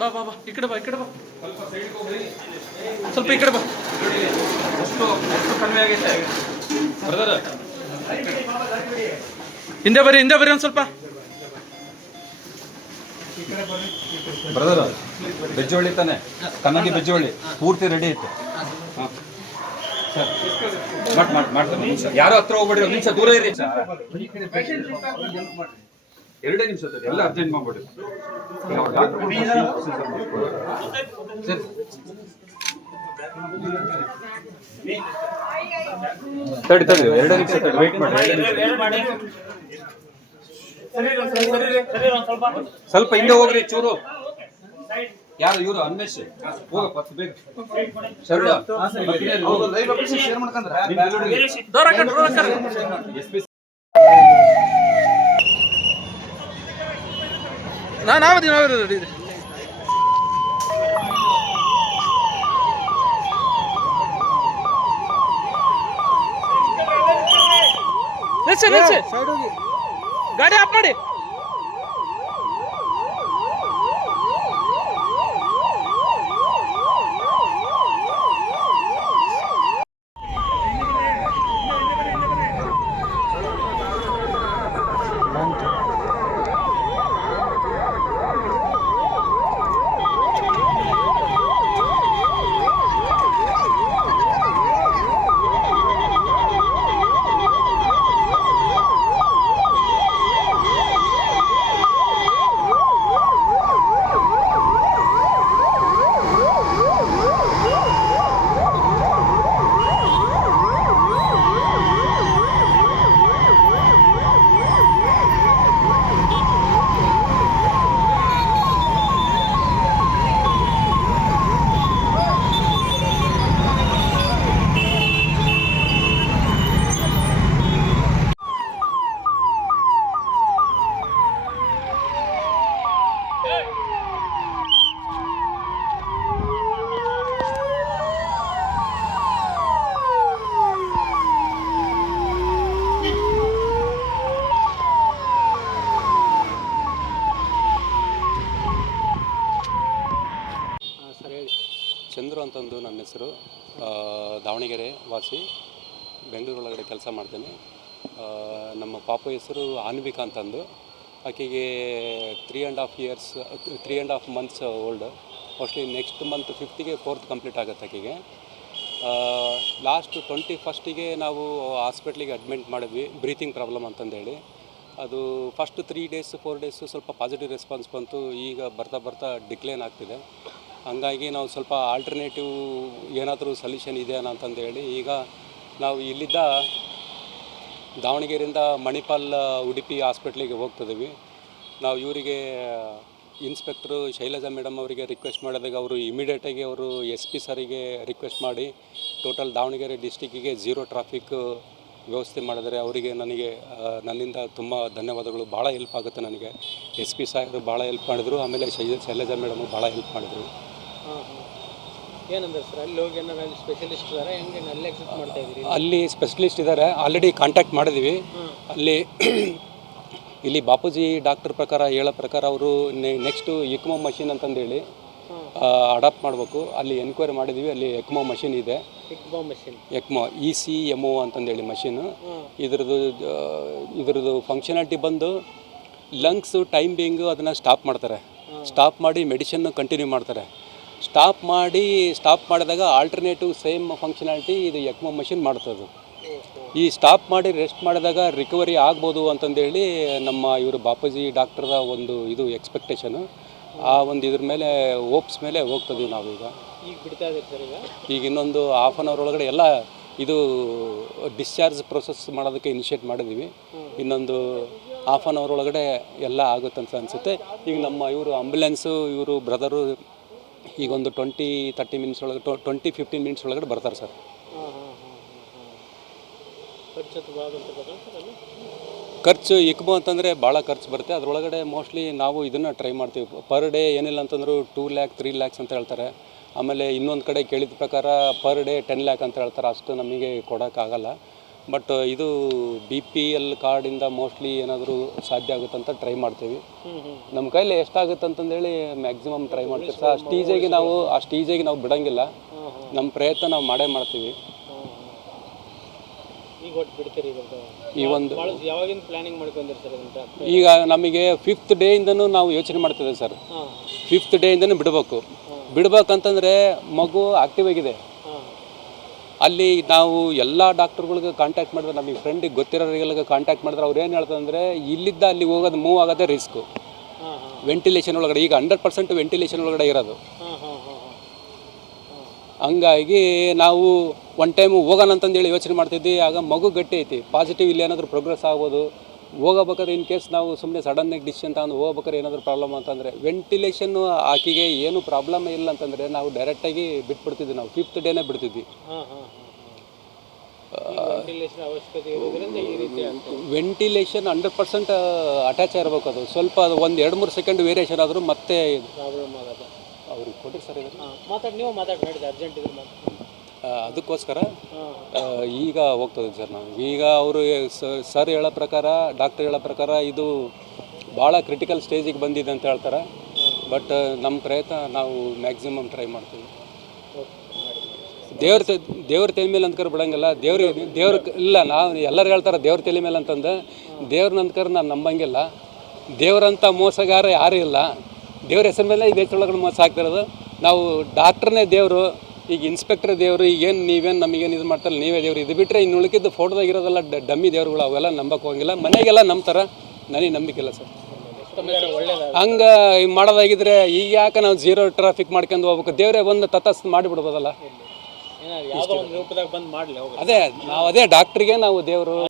ಬಾ ಬಾ ಬಾ ಈ ಕಡೆ ಬಾ ಸ್ವಲ್ಪ ಈ ಕಡೆ ಬಾ. ಅಷ್ಟು ಕಡಿಮೆ ಆಗೈತೆ ಹಿಂದೆ ಬರ್ರಿ ಒಂದು ಸ್ವಲ್ಪ. ಬ್ರದರ್ ಬೆಜ್ಜೋಳಿ ತಾನೆ, ಕನ್ನಡಿ ಬೆಜ್ಜೋಳಿ ಪೂರ್ತಿ ರೆಡಿ ಐತೆ. ಮಾಡ್ತಾನೆ ಯಾರು ಹತ್ರ ಹೋಗ್ಬೇಡ್ರಿ, ಒಂದು ನಿಮಿಷ ದೂರ ಇರಿ. 2 ನಿಮಿಷ ಎಲ್ಲ ಅರ್ಜೆಂಟ್ ಮಾಡ್ಬಿಡ್ರಿ. ತಡಿ 2 ನಿಮಿಷ ವೇಟ್ ಮಾಡಿ. ಸ್ವಲ್ಪ ಹಿಂದೆ ಹೋಗ್ರಿ ಚೂರು. ಯಾರು ಇವರು ಅನ್ಮೇಶ್ ಹೋಗಪ್ಪ ಬೇಗ. ನಾವದಿ ರೆಡಿ ಇದೆ. ಗಾಡಿ ಆಫ್ ಮಾಡಿ. ಚಂದ್ರು ಅಂತಂದು ನನ್ನ ಹೆಸರು. ದಾವಣಗೆರೆ ವಾಸಿ, ಬೆಂಗಳೂರು ಒಳಗಡೆ ಕೆಲಸ ಮಾಡ್ತೇನೆ. ನಮ್ಮ ಪಾಪ ಹೆಸರು ಆನ್ವಿಕಾ ಅಂತಂದು. ಆಕೆಗೆ 3.5 months old. Mostly next month 5th 4th complete ಆಗುತ್ತೆ ಆಕೆಗೆ. ಲಾಸ್ಟ್ 21st ನಾವು ಹಾಸ್ಪಿಟ್ಲಿಗೆ ಅಡ್ಮಿಟ್ ಮಾಡಿದ್ವಿ, ಬ್ರೀತಿಂಗ್ ಪ್ರಾಬ್ಲಮ್ ಅಂತಂದೇಳಿ. ಅದು ಫಸ್ಟ್ 3 days 4 days ಸ್ವಲ್ಪ ಪಾಸಿಟಿವ್ ರೆಸ್ಪಾನ್ಸ್ ಬಂತು. ಈಗ ಬರ್ತಾ ಬರ್ತಾ ಡಿಕ್ಲೈನ್ ಆಗ್ತಿದೆ. ಹಂಗಾಗಿ ನಾವು ಸ್ವಲ್ಪ ಆಲ್ಟರ್ನೇಟಿವ್ ಏನಾದರೂ ಸೊಲ್ಯೂಷನ್ ಇದೆಯಾ ಅಂತಂದೇಳಿ ಈಗ ನಾವು ಇಲ್ಲಿದ್ದ ದಾವಣಗೆರೆಯಿಂದ ಮಣಿಪಾಲ್ ಉಡುಪಿ ಹಾಸ್ಪಿಟ್ಲಿಗೆ ಹೋಗ್ತಿದ್ದೀವಿ. ನಾವು ಇವರಿಗೆ ಇನ್ಸ್ಪೆಕ್ಟ್ರು ಶೈಲಜಾ ಮೇಡಮ್ ಅವರಿಗೆ ರಿಕ್ವೆಸ್ಟ್ ಮಾಡಿದಾಗ ಅವರು ಇಮಿಡಿಯೇಟಾಗಿ ಅವರು SP ಸರಿಗೆ ರಿಕ್ವೆಸ್ಟ್ ಮಾಡಿ ಟೋಟಲ್ ದಾವಣಗೆರೆ ಡಿಸ್ಟಿಕ್ಕಿಗೆ 0 ಟ್ರಾಫಿಕ್ ವ್ಯವಸ್ಥೆ ಮಾಡಿದರೆ ಅವರಿಗೆ ನನ್ನಿಂದ ತುಂಬ ಧನ್ಯವಾದಗಳು. ಭಾಳ ಹೆಲ್ಪ್ ಆಗುತ್ತೆ ನನಗೆ. SP ಸಾಹೇಬರು ಭಾಳ ಹೆಲ್ಪ್ ಮಾಡಿದರು. ಆಮೇಲೆ ಶೈಲಜಾ ಮೇಡಮು ಭಾಳ ಹೆಲ್ಪ್ ಮಾಡಿದರು. ಏನಂದ್ರೆ ಸರ್ ಅಲ್ಲಿ ಹೋಗಿ ಏನಾರು ಅಲ್ಲಿ ಸ್ಪೆಷಲಿಸ್ಟ್ ಇದ್ದಾರೆ, ಹೆಂಗೆ ಅಲ್ಲಿ ಎಕ್ಸೆಪ್ಟ್ ಮಾಡ್ತಾ ಇದ್ದೀರಿ? ಅಲ್ಲಿ ಸ್ಪೆಷಲಿಸ್ಟ್ ಇದ್ದಾರೆ, ಆಲ್ರೆಡಿ ಕಾಂಟ್ಯಾಕ್ಟ್ ಮಾಡಿದ್ದೀವಿ. ಅಲ್ಲಿ ಇಲ್ಲಿ ಬಾಪೂಜಿ ಡಾಕ್ಟರ್ ಪ್ರಕಾರ ಹೇಳೋ ಪ್ರಕಾರ ಅವರು ನೆಕ್ಸ್ಟು ಎಕ್ಮೋ ಮಷಿನ್ ಅಂತಂದೇಳಿ ಅಡಾಪ್ಟ್ ಮಾಡಬೇಕು. ಅಲ್ಲಿ ಎನ್ಕ್ವೈರಿ ಮಾಡಿದ್ದೀವಿ. ಅಲ್ಲಿ ಎಕ್ಮೋ ಮಷಿನ್ ಇದೆ, ಎಕ್ಮೋ ECMO ಅಂತಂದೇಳಿ ಮಷಿನು. ಇದ್ರದ್ದು ಫಂಕ್ಷನಾಲಿಟಿ ಬಂದು ಲಂಗ್ಸು ಟೈಮ್ ಬೀಯಿಂಗು ಅದನ್ನು ಸ್ಟಾಪ್ ಮಾಡ್ತಾರೆ. ಸ್ಟಾಪ್ ಮಾಡಿ ಮೆಡಿಷನ್ನು ಕಂಟಿನ್ಯೂ ಮಾಡ್ತಾರೆ. ಸ್ಟಾಪ್ ಮಾಡಿದಾಗ ಆಲ್ಟರ್ನೇಟಿವ್ ಸೇಮ್ ಫಂಕ್ಷನಾಲಿಟಿ ಇದು ಎಕ್ಮೋ ಮಷಿನ್ ಮಾಡ್ತದೆ. ಈ ಸ್ಟಾಪ್ ಮಾಡಿ ರೆಸ್ಟ್ ಮಾಡಿದಾಗ ರಿಕವರಿ ಆಗ್ಬೋದು ಅಂತಂದೇಳಿ ನಮ್ಮ ಇವರು ಬಾಪೂಜಿ ಡಾಕ್ಟ್ರದ ಒಂದು ಇದು ಎಕ್ಸ್ಪೆಕ್ಟೇಷನು. ಆ ಒಂದು ಇದ್ರ ಮೇಲೆ ಹೋಪ್ಸ್ ಮೇಲೆ ಹೋಗ್ತಿದ್ದೀವಿ ನಾವೀಗ. ಈಗ ಬಿಡ್ತಾ ಇದ್ದೀರಿ ಸರ್? ಈಗ ಇನ್ನೊಂದು 1/2 hour ಒಳಗಡೆ ಎಲ್ಲ ಇದು ಡಿಸ್ಚಾರ್ಜ್ ಪ್ರೊಸೆಸ್ ಮಾಡೋದಕ್ಕೆ ಇನಿಷಿಯೇಟ್ ಮಾಡಿದ್ದೀವಿ. ಇನ್ನೊಂದು 1/2 hour ಒಳಗಡೆ ಎಲ್ಲ ಆಗುತ್ತಂತ ಅನಿಸುತ್ತೆ. ಈಗ ನಮ್ಮ ಇವರು ಆಂಬ್ಯುಲೆನ್ಸು ಇವರು ಬ್ರದರು ಈಗ ಒಂದು 20-30 minutes ಒಳಗೆ 20-15 minutes ಒಳಗಡೆ ಬರ್ತಾರೆ ಸರ್. ಖರ್ಚು ಎಕ್ಮೋ ಅಂತಂದರೆ ಭಾಳ ಖರ್ಚು ಬರುತ್ತೆ. ಅದರೊಳಗಡೆ ಮೋಸ್ಟ್ಲಿ ನಾವು ಇದನ್ನು ಟ್ರೈ ಮಾಡ್ತೀವಿ. ಪರ್ ಡೇ ಏನಿಲ್ಲ ಅಂತಂದರೂ 2 lakh 3 lakhs ಅಂತ ಹೇಳ್ತಾರೆ. ಆಮೇಲೆ ಇನ್ನೊಂದು ಕಡೆ ಕೇಳಿದ ಪ್ರಕಾರ ಪರ್ ಡೇ 10 lakh ಅಂತ ಹೇಳ್ತಾರೆ. ಅಷ್ಟು ನಮಗೆ ಕೊಡೋಕ್ಕಾಗಲ್ಲ. ಬಟ್ ಇದು BPL ಕಾರ್ಡಿಂದ ಮೋಸ್ಟ್ಲಿ ಏನಾದರೂ ಸಾಧ್ಯ ಆಗುತ್ತಂತ ಟ್ರೈ ಮಾಡ್ತೀವಿ. ನಮ್ಮ ಕೈಲಿ ಎಷ್ಟಾಗುತ್ತೆ ಅಂತಂದೇಳಿ ಮ್ಯಾಕ್ಸಿಮಮ್ ಟ್ರೈ ಮಾಡ್ತೀವಿ ಸರ್. ಆ ಸ್ಟೇಜಿಗೆ ನಾವು ಬಿಡೋಂಗಿಲ್ಲ. ನಮ್ಮ ಪ್ರಯತ್ನ ನಾವು ಮಾಡೇ ಮಾಡ್ತೀವಿ. ಈ ಒಂದು ಯಾವಾಗಿಂದ ಪ್ಲಾನಿಂಗ್ ಮಾಡ್ಕೊಂಡಿರಿ ಸರ್? ಈಗ ನಮಗೆ 5th ಡೇಯಿಂದನೂ ನಾವು ಯೋಚನೆ ಮಾಡ್ತಿದ್ದೇವೆ ಸರ್. 5th ಡೇಯಿಂದನೂ ಬಿಡ್ಬೇಕಂತಂದರೆ ಮಗು ಆಕ್ಟಿವ್ ಆಗಿದೆ. ಅಲ್ಲಿ ನಾವು ಎಲ್ಲ ಡಾಕ್ಟರ್ಗಳಿಗೆ ಕಾಂಟ್ಯಾಕ್ಟ್ ಮಾಡಿದ್ರೆ, ನಮಗೆ ಫ್ರೆಂಡಿಗೆ ಗೊತ್ತಿರೋರಿಗೆಲ್ಲ ಕಾಂಟ್ಯಾಕ್ಟ್ ಮಾಡಿದ್ರೆ ಅವ್ರು ಏನು ಹೇಳ್ತಾರೆ ಅಂದರೆ ಇಲ್ಲಿದ್ದ ಅಲ್ಲಿ ಹೋಗೋದು ಮೂವ್ ಆಗೋದೇ ರಿಸ್ಕು. ವೆಂಟಿಲೇಷನ್ ಒಳಗಡೆ ಈಗ 100% ವೆಂಟಿಲೇಷನ್ ಒಳಗಡೆ ಇರೋದು. ಹಂಗಾಗಿ ನಾವು ಒನ್ ಟೈಮು ಹೋಗೋಣ ಅಂತಂದೇಳಿ ಯೋಚನೆ ಮಾಡ್ತಿದ್ವಿ. ಆಗ ಮಗು ಗಟ್ಟಿ ಐತಿ, ಪಾಸಿಟಿವ್ ಇಲ್ಲಿ ಏನಾದರೂ ಪ್ರೋಗ್ರೆಸ್ ಆಗ್ಬೋದು. ಹೋಗಬೇಕಾದ್ರೆ ಇನ್ ಕೇಸ್ ನಾವು ಸುಮ್ಮನೆ ಸಡನ್ನಾಗಿ ಡಿಸಿಷನ್ ತಗೊಂಡು ಹೋಗ್ಬೇಕಾದ್ರೆ ಏನಾದರೂ ಪ್ರಾಬ್ಲಮ್ ಅಂತಂದರೆ ವೆಂಟಿಲೇಷನ್ನು ಆಕೆಗೆ ಏನು ಪ್ರಾಬ್ಲಮ್ ಇಲ್ಲ ಅಂತಂದರೆ ನಾವು ಡೈರೆಕ್ಟಾಗಿ ಬಿಟ್ಬಿಡ್ತಿದ್ವಿ. ನಾವು 5th ಡೇನೇ ಬಿಡ್ತಿದ್ವಿ. ವೆಂಟಿಲೇಷನ್ 100% ಅಟ್ಯಾಚ್ ಆಗಿರ್ಬೇಕು. ಅದು ಸ್ವಲ್ಪ ಅದು ಒಂದು 2-3 ಸೆಕೆಂಡ್ ವೇರಿಯೇಷನ್ ಆದರೂ ಮತ್ತೆ ಪ್ರಾಬ್ಲಮ್ ಆಗೋದು. ಅವ್ರಿಗೆ ಕೊಟ್ಟಿರಿ ಸರ್ ಇದು ನೀವು ಮಾತಾಡಿ ಅರ್ಜೆಂಟ್ ಇದ್ರೆ ಅದಕ್ಕೋಸ್ಕರ ಈಗ ಹೋಗ್ತದೆ ಸರ್. ನಾವು ಈಗ ಅವರು ಸರ್ ಹೇಳೋ ಪ್ರಕಾರ, ಡಾಕ್ಟರ್ ಹೇಳೋ ಪ್ರಕಾರ ಇದು ಭಾಳ ಕ್ರಿಟಿಕಲ್ ಸ್ಟೇಜಿಗೆ ಬಂದಿದೆ ಅಂತ ಹೇಳ್ತಾರೆ. ಬಟ್ ನಮ್ಮ ಪ್ರಯತ್ನ ನಾವು ಮ್ಯಾಕ್ಸಿಮಮ್ ಟ್ರೈ ಮಾಡ್ತೀವಿ. ದೇವ್ರ ತಲೆ ಮೇಲೆ ಅಂದ್ಕರ ಬಿಡೋಂಗಿಲ್ಲ. ದೇವ್ರ ಇಲ್ಲ, ನಾವು ಎಲ್ಲರೂ ಹೇಳ್ತಾರೆ ದೇವ್ರ ತಲೆ ಮೇಲೆ ಅಂತಂದು. ದೇವ್ರನ್ನ ಅಂದ್ಕರ ನಾನು ನಂಬಂಗಿಲ್ಲ. ದೇವ್ರಂಥ ಮೋಸಗಾರ ಯಾರೂ ಇಲ್ಲ. ದೇವ್ರ ಹೆಸರು ಮೇಲೆ ಈ ದೇಶದೊಳಗಡೆ ಮೋಸ ಆಗ್ತಿರೋದು. ನಾವು ಡಾಕ್ಟ್ರನ್ನೇ ದೇವರು, ಈಗ ಇನ್ಸ್ಪೆಕ್ಟರ್ ದೇವರು. ಈಗೇನು ನೀವೇನು ನಮಗೇನು ಇದು ಮಾಡ್ತಾರಲ್ಲ, ನೀವೇ ದೇವ್ರು. ಇದು ಬಿಟ್ಟರೆ ಇನ್ನು ಉಳ್ಕಿದ್ದು ಫೋಟೋದಾಗ ಇರೋದೆಲ್ಲ ಡಮ್ಮಿ ದೇವ್ರುಗಳು. ಅವೆಲ್ಲ ನಂಬಕ್ಕೆ ಹೋಗಿಲ್ಲ. ಮನೆಗೆಲ್ಲ ನಂಬ್ತಾರೆ, ನನಗೆ ನಂಬಿಕಿಲ್ಲ ಸರ್. ಹಂಗೆ ಮಾಡೋದಾಗಿದ್ರೆ ಈಗ ಯಾಕೆ ನಾವು 0 ಟ್ರಾಫಿಕ್ ಮಾಡ್ಕೊಂಡು ಹೋಗ್ಬೇಕು? ದೇವರೇ ಒಂದು ತಥಾಸ್ತು ಮಾಡಿಬಿಡ್ಬೋದಲ್ಲ. ಯಾವುದೋ ಒಂದು ರೂಪದಾಗ ಬಂದು ಮಾಡಲಿ. ಅದೇ ಡಾಕ್ಟ್ರಿಗೆ ನಾವು ದೇವರು.